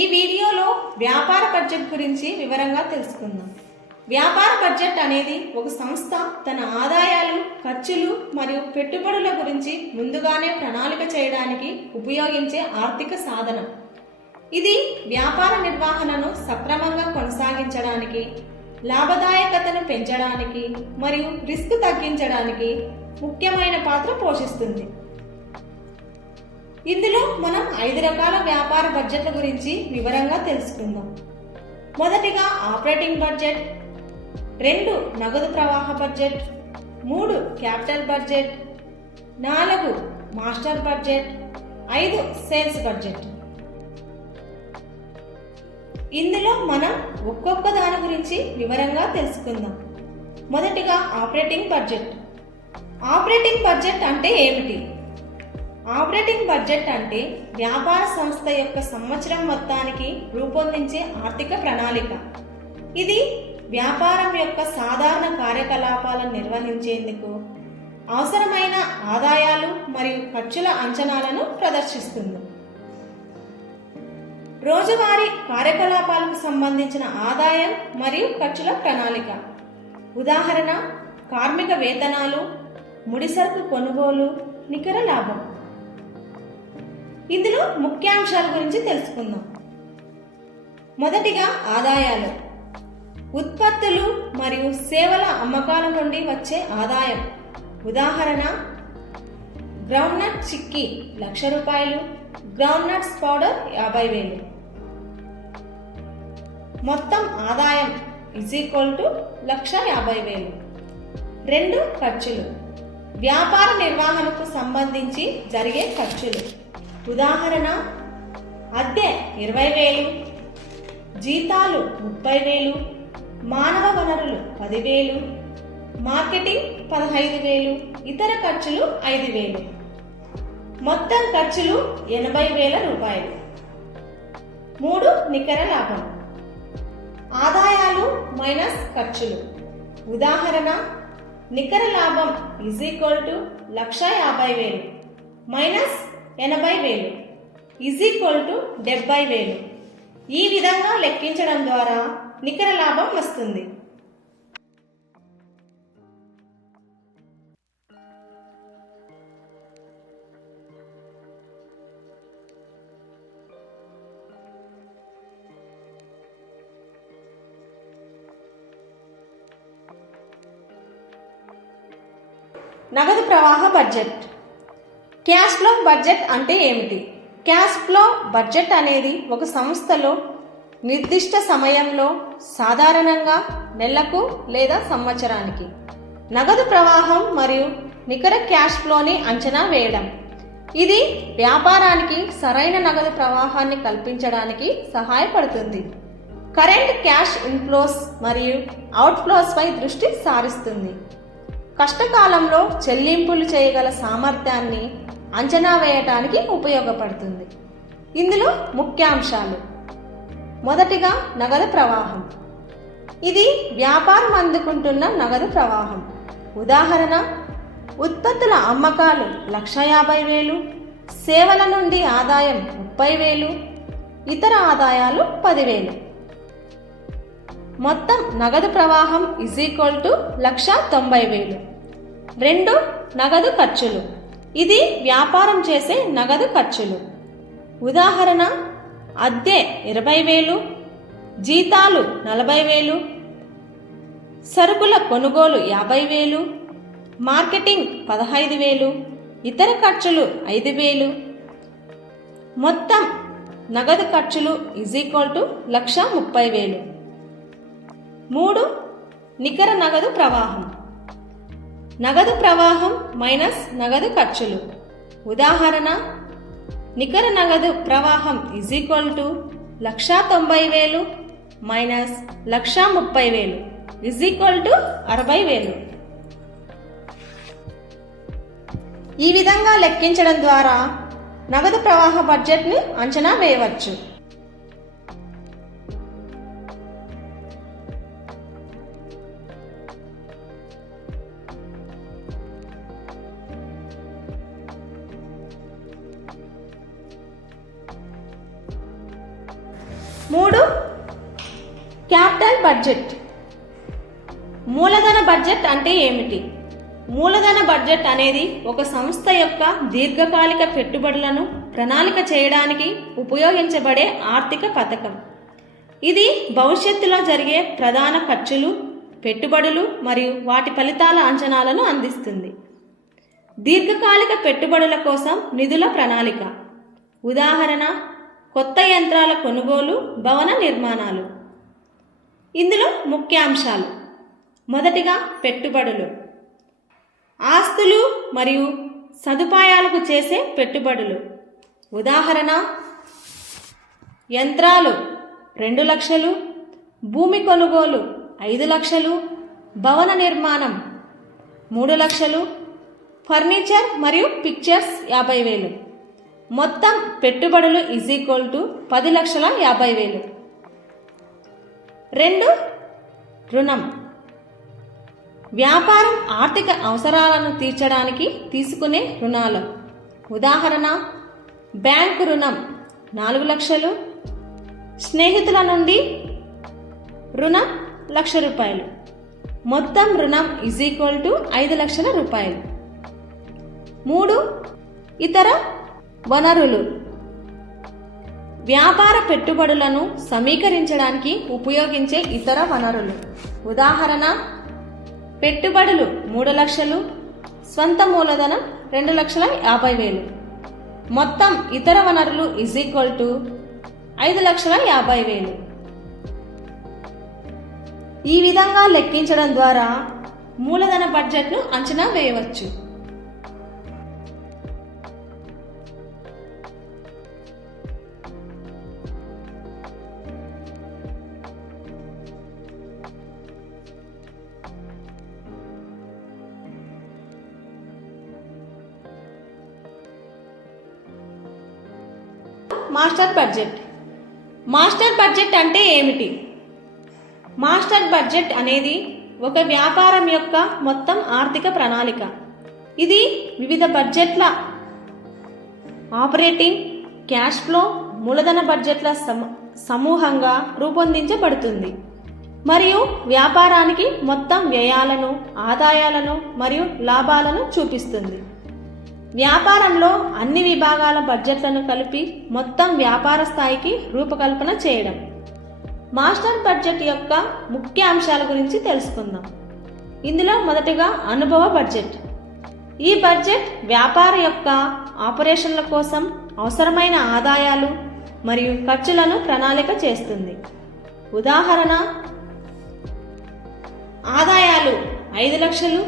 ఈ వీడియోలో వ్యాపార బడ్జెట్ గురించి వివరంగా తెలుసుకుందాం. వ్యాపార బడ్జెట్ అనేది ఒక సంస్థ తన ఆదాయాలు ఖర్చులు మరియు పెట్టుబడుల గురించి ముందుగానే ప్రణాళిక చేయడానికి ఉపయోగించే ఆర్థిక సాధనం. ఇది వ్యాపార నిర్వహణను సక్రమంగా కొనసాగించడానికి లాభదాయకతను పెంచడానికి మరియు రిస్క్ తగ్గించడానికి ముఖ్యమైన పాత్ర పోషిస్తుంది. ఇందులో మనం ఐదు రకాల వ్యాపార బడ్జెట్ల గురించి వివరంగా తెలుసుకుందాం. మొదటిగా ఆపరేటింగ్ బడ్జెట్ రెండు నగదు ప్రవాహ బడ్జెట్ మూడు క్యాపిటల్ బడ్జెట్ నాలుగు మాస్టర్ బడ్జెట్ ఐదు సేల్స్ బడ్జెట్. ఇందులో మనం ఒక్కొక్క దాని గురించి వివరంగా తెలుసుకుందాం. మొదటిగా ఆపరేటింగ్ బడ్జెట్. ఆపరేటింగ్ బడ్జెట్ అంటే ఏమిటి? ఆపరేటింగ్ బడ్జెట్ అంటే వ్యాపార సంస్థ యొక్క సంవత్సరం మొత్తానికి రూపొందించే ఆర్థిక ప్రణాళిక. ఇది వ్యాపారం యొక్క సాధారణ కార్యకలాపాలను నిర్వహించేందుకు అవసరమైన ఆదాయాలు మరియు ఖర్చుల అంచనాలను ప్రదర్శిస్తుంది. రోజువారీ కార్యకలాపాలకు సంబంధించిన ఆదాయం మరియు ఖర్చుల ప్రణాళిక. ఉదాహరణ కార్మిక వేతనాలు ముడిసరుకు కొనుగోలు నికర లాభం. ఇందులో ముఖ్యాంశాల గురించి తెలుసుకుందాం. మొదటిగా ఆదాయాలు. ఉత్పత్తులు మరియు సేవల అమ్మకాల నుండి వచ్చే ఆదాయం. ఉదాహరణ గ్రౌండ్నట్ చిక్కీ లక్ష రూపాయలు గ్రౌండ్నట్స్ పౌడర్ యాభై వేలు. మొత్తం ఆదాయం ఇజ్ ఈక్వల్ టు లక్ష యాభై వేలు. రెండు ఖర్చులు. వ్యాపార నిర్వహణకు సంబంధించి జరిగే ఖర్చులు. ఉదాహరణ అద్దె ఇరవై వేలు జీతాలు ముప్పై వేలు మానవ వనరులు పదివేలు మార్కెటింగ్ పదహైదు వేలు ఇతర ఖర్చులు ఐదు వేలు. మొత్తం ఖర్చులు ఎనభై వేల రూపాయలు. మూడు నికర లాభం. ఆదాయాలు మైనస్ ఖర్చులు. ఉదాహరణ నికర లాభం ఈజ్ ఈక్వల్ టు లక్ష యాభై వేలు మైనస్ ఎనభై వేలు. ఈజ్ ఈక్వల్ టు డెబ్బై వేలు. ఈ విధంగా లెక్కించడం ద్వారా నికర లాభం వస్తుంది. నగదు ప్రవాహ బడ్జెట్. క్యాష్ ఫ్లో బడ్జెట్ అంటే ఏమిటి? క్యాష్ ఫ్లో బడ్జెట్ అనేది ఒక సంస్థలో నిర్దిష్ట సమయంలో సాధారణంగా నెలకు లేదా సంవత్సరానికి నగదు ప్రవాహం మరియు నికర క్యాష్ ఫ్లోని అంచనా వేయడం. ఇది వ్యాపారానికి సరైన నగదు ప్రవాహాన్ని కల్పించడానికి సహాయపడుతుంది. కరెంట్ క్యాష్ ఇన్ఫ్లోస్ మరియు అవుట్ఫ్లోస్ పై దృష్టి సారిస్తుంది. కష్టకాలంలో చెల్లింపులు చేయగల సామర్థ్యాన్ని అంచనా వేయటానికి ఉపయోగపడుతుంది. ఇందులో ముఖ్యాంశాలు. మొదటిగా నగదు ప్రవాహం. ఇది వ్యాపారం అందుకుంటున్న నగదు ప్రవాహం. ఉదాహరణ ఉత్పత్తుల అమ్మకాలు లక్ష యాభై వేలు సేవల నుండి ఆదాయం ముప్పై వేలు ఇతర ఆదాయాలు పదివేలు. మొత్తం నగదు ప్రవాహం ఇజ్ ఈక్వల్ టు లక్ష తొంభై వేలు రెండు నగదు ఖర్చులు. ఇది వ్యాపారం చేసే నగదు ఖర్చులు. ఉదాహరణ అద్దె ఇరవై వేలు జీతాలు నలభై వేలు సరుకుల కొనుగోలు యాభై వేలు మార్కెటింగ్ పదహైదు వేలు ఇతర ఖర్చులు ఐదు వేలు. మొత్తం నగదు ఖర్చులు ఈజ్ ఈక్వల్ టు లక్ష ముప్పై వేలు. మూడు నికర నగదు ప్రవాహం. నగదు ప్రవాహం మైనస్ నగదు ఖర్చులు. ఉదాహరణ నికర నగదు ప్రవాహం ఇజ్ ఈక్వల్ టు లక్షా తొంభై వేలు మైనస్ లక్షా ముప్పై వేలు ఇజ్ ఈక్వల్ టు అరవై వేలు. ఈ విధంగా లెక్కించడం ద్వారా నగదు ప్రవాహ బడ్జెట్ను అంచనా వేయవచ్చు. బడ్జెట్. మూలధన బడ్జెట్ అంటే ఏమిటి? మూలధన బడ్జెట్ అనేది ఒక సంస్థ యొక్క దీర్ఘకాలిక పెట్టుబడులను ప్రణాళిక చేయడానికి ఉపయోగించబడే ఆర్థిక పథకం. ఇది భవిష్యత్తులో జరిగే ప్రధాన ఖర్చులు పెట్టుబడులు మరియు వాటి ఫలితాల అంచనాలను అందిస్తుంది. దీర్ఘకాలిక పెట్టుబడుల కోసం నిధుల ప్రణాళిక. ఉదాహరణ కొత్త యంత్రాల కొనుగోలు భవన నిర్మాణాలు. ఇందులో ముఖ్యాంశాలు. మొదటిగా పెట్టుబడులు. ఆస్తులు మరియు సదుపాయాలకు చేసే పెట్టుబడులు. ఉదాహరణ యంత్రాలు రెండు లక్షలు భూమి కొనుగోలు ఐదు లక్షలు భవన నిర్మాణం మూడు లక్షలు ఫర్నిచర్ మరియు పిక్చర్స్ యాభై వేలు. మొత్తం పెట్టుబడులు ఈజ్ ఈక్వల్ టు పది లక్షల యాభై వేలు. రెండు రుణం. వ్యాపారం ఆర్థిక అవసరాలను తీర్చడానికి తీసుకునే రుణాలు. ఉదాహరణ బ్యాంకు రుణం నాలుగు లక్షలు. స్నేహితుల నుండి రుణం లక్ష రూపాయలు. మొత్తం రుణం ఈజ్ ఈక్వల్ టు ఐదు లక్షల రూపాయలు. మూడు ఇతర వనరులు. వ్యాపార పెట్టుబడులను సమీకరించడానికి ఉపయోగించే ఇతర వనరులు. ఉదాహరణ పెట్టుబడులు మూడు లక్షలు స్వంత మూలధనం రెండు లక్షల యాభై వేలు. మొత్తం ఇతర వనరులు ఇజ్ ఈక్వల్ టు ఐదు లక్షల యాభై వేలు. ఈ విధంగా లెక్కించడం ద్వారా మూలధన బడ్జెట్ను అంచనా వేయవచ్చు. Master budget. మాస్టర్ బడ్జెట్ అంటే ఏమిటి? మాస్టర్ బడ్జెట్ అనేది ఒక వ్యాపారం యొక్క మొత్తం ఆర్థిక ప్రణాళిక. ఇది వివిధ బడ్జెట్ల ఆపరేటింగ్ క్యాష్ ఫ్లో మూలధన బడ్జెట్ల సమ సమూహంగా రూపొందించబడుతుంది. మరియు వ్యాపారానికి మొత్తం వ్యయాలను ఆదాయాలను మరియు లాభాలను చూపిస్తుంది. వ్యాపారంలో అన్ని విభాగాల బడ్జెట్లను కలిపి మొత్తం వ్యాపార స్థాయికి రూపకల్పన చేయడం. మాస్టర్ బడ్జెట్ యొక్క ముఖ్య అంశాల గురించి తెలుసుకుందాం. ఇందులో మొదటగా అనుభవ బడ్జెట్. ఈ బడ్జెట్ వ్యాపార యొక్క ఆపరేషన్ల కోసం అవసరమైన ఆదాయాలు మరియు ఖర్చులను ప్రణాళిక చేస్తుంది. ఉదాహరణ ఆదాయాలు ఐదు లక్షలు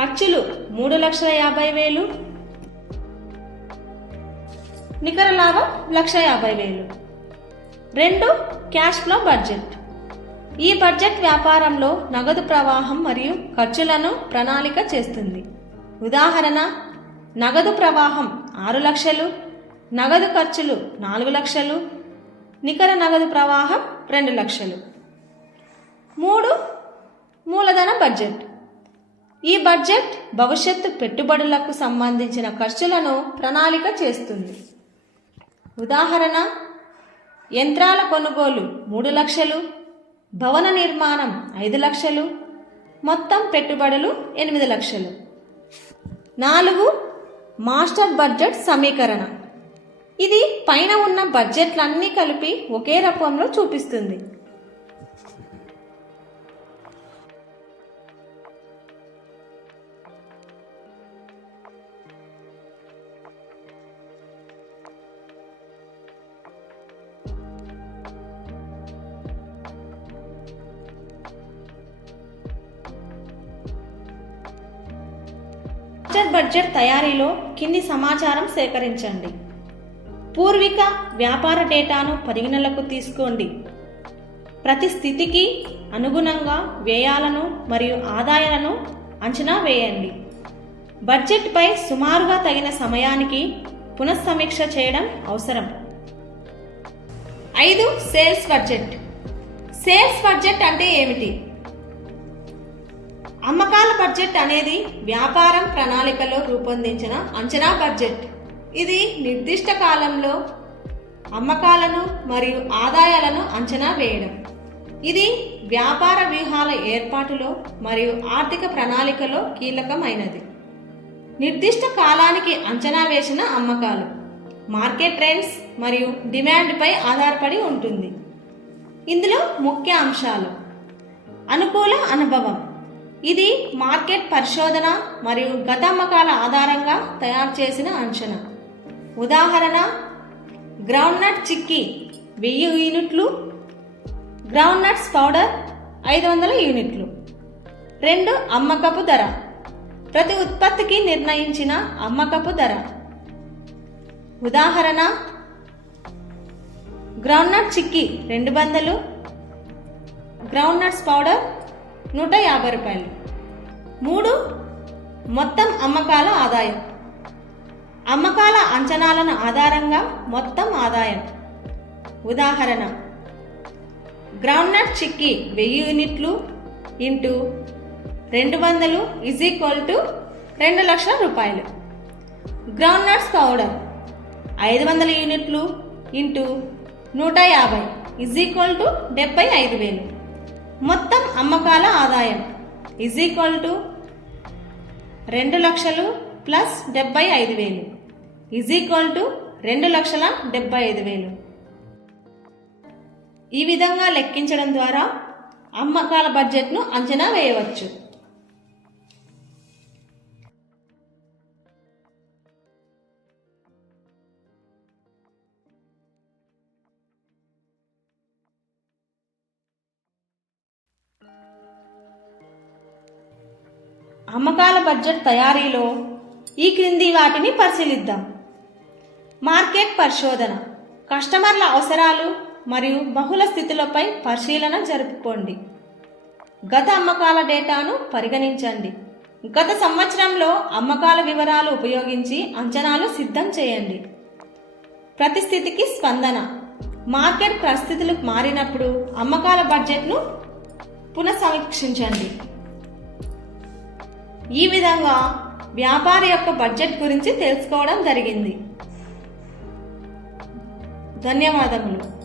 ఖర్చులు మూడు లక్షల యాభై వేలు నికర లాభం లక్ష యాభై వేలు. రెండు క్యాష్ ఫ్లో బడ్జెట్ ఈ బడ్జెట్ వ్యాపారంలో నగదు ప్రవాహం మరియు ఖర్చులను ప్రణాళిక చేస్తుంది. ఉదాహరణ నగదు ప్రవాహం ఆరు లక్షలు నగదు ఖర్చులు నాలుగు లక్షలు నికర నగదు ప్రవాహం రెండు లక్షలు. మూడు మూలధన బడ్జెట్ ఈ బడ్జెట్ భవిష్యత్తు పెట్టుబడులకు సంబంధించిన ఖర్చులను ప్రణాళిక చేస్తుంది. ఉదాహరణ యంత్రాల కొనుగోలు మూడు లక్షలు భవన నిర్మాణం ఐదు లక్షలు మొత్తం పెట్టుబడులు ఎనిమిది లక్షలు. నాలుగు మాస్టర్ బడ్జెట్ సమీకరణ. ఇది పైన ఉన్న బడ్జెట్లన్నీ కలిపి ఒకే రూపంలో చూపిస్తుంది. మాస్టర్ బడ్జెట్ తయారీలో కింది సమాచారం సేకరించండి. పూర్విక వ్యాపార డేటాను పరిగణనలకు తీసుకోండి. ప్రతి స్థితికి అనుగుణంగా వ్యయాలను మరియు ఆదాయాలను అంచనా వేయండి. బడ్జెట్పై సుమారుగా తగిన సమయానికి పునఃసమీక్ష చేయడం అవసరం. ఐదు సేల్స్ బడ్జెట్. సేల్స్ బడ్జెట్ అంటే ఏమిటి? అమ్మకాల బడ్జెట్ అనేది వ్యాపారం ప్రణాళికలో రూపొందించిన అంచనా బడ్జెట్. ఇది నిర్దిష్ట కాలంలో అమ్మకాలను మరియు ఆదాయాలను అంచనా వేయడం. ఇది వ్యాపార వ్యూహాల ఏర్పాటులో మరియు ఆర్థిక ప్రణాళికలో కీలకమైనది. నిర్దిష్ట కాలానికి అంచనా వేసిన అమ్మకాలు మార్కెట్ ట్రెండ్స్ మరియు డిమాండ్పై ఆధారపడి ఉంటుంది. ఇందులో ముఖ్య అంశాలు. అనుకూల అనుభవం. ఇది మార్కెట్ పరిశోధన మరియు గతమ్మకాల ఆధారంగా తయారు చేసిన అంచనా. ఉదాహరణ గ్రౌండ్నట్ చిక్కీ వెయ్యి యూనిట్లు గ్రౌండ్ నట్స్ పౌడర్ ఐదు వందల యూనిట్లు. రెండు అమ్మకపు ధర. ప్రతి ఉత్పత్తికి నిర్ణయించిన అమ్మకపు ధర. ఉదాహరణ గ్రౌండ్నట్ చిక్కీ రెండు వందలు గ్రౌండ్ నట్స్ పౌడర్ నూట యాభై రూపాయలు. మూడు మొత్తం అమ్మకాల ఆదాయం. అమ్మకాల అంచనాలను ఆధారంగా మొత్తం ఆదాయం. ఉదాహరణ గ్రౌండ్నట్ చిక్కీ వెయ్యి యూనిట్లు ఇంటూ రెండు వందలు ఈజ్ ఈక్వల్ టు రెండు లక్షల రూపాయలు. గ్రౌండ్నట్స్ పౌడర్ ఐదు వందల యూనిట్లు ఇంటూ నూట యాభై ఈజ్ ఈక్వల్ టు డెబ్బై ఐదు వేలు. మొత్తం అమ్మకాల ఆదాయం. ఇజ్ ఈక్వల్ టు రెండు లక్షలు ప్లస్ డెబ్బై ఐదు వేలు. ఇజ్ ఈక్వల్ టు రెండు లక్షల డెబ్బై ఐదు వేలు. ఈ విధంగా లెక్కించడం ద్వారా అమ్మకాల బడ్జెట్ను అంచనా వేయవచ్చు. అమ్మకాల బడ్జెట్ తయారీలో ఈ క్రింది వాటిని పరిశీలిద్దాం. మార్కెట్ పరిశోధన. కస్టమర్ల అవసరాలు మరియు బహుళ స్థితులపై పరిశీలన జరుపుకోండి. గత అమ్మకాల డేటాను పరిగణించండి. గత సంవత్సరంలో అమ్మకాల వివరాలు ఉపయోగించి అంచనాలు సిద్ధం చేయండి. ప్రతిస్థితికి స్పందన. మార్కెట్ పరిస్థితులు మారినప్పుడు అమ్మకాల బడ్జెట్ను పునఃసమీక్షించండి. ఈ విధంగా వ్యాపారి యొక్క బడ్జెట్ గురించి తెలుసుకోవడం జరిగింది. ధన్యవాదములు.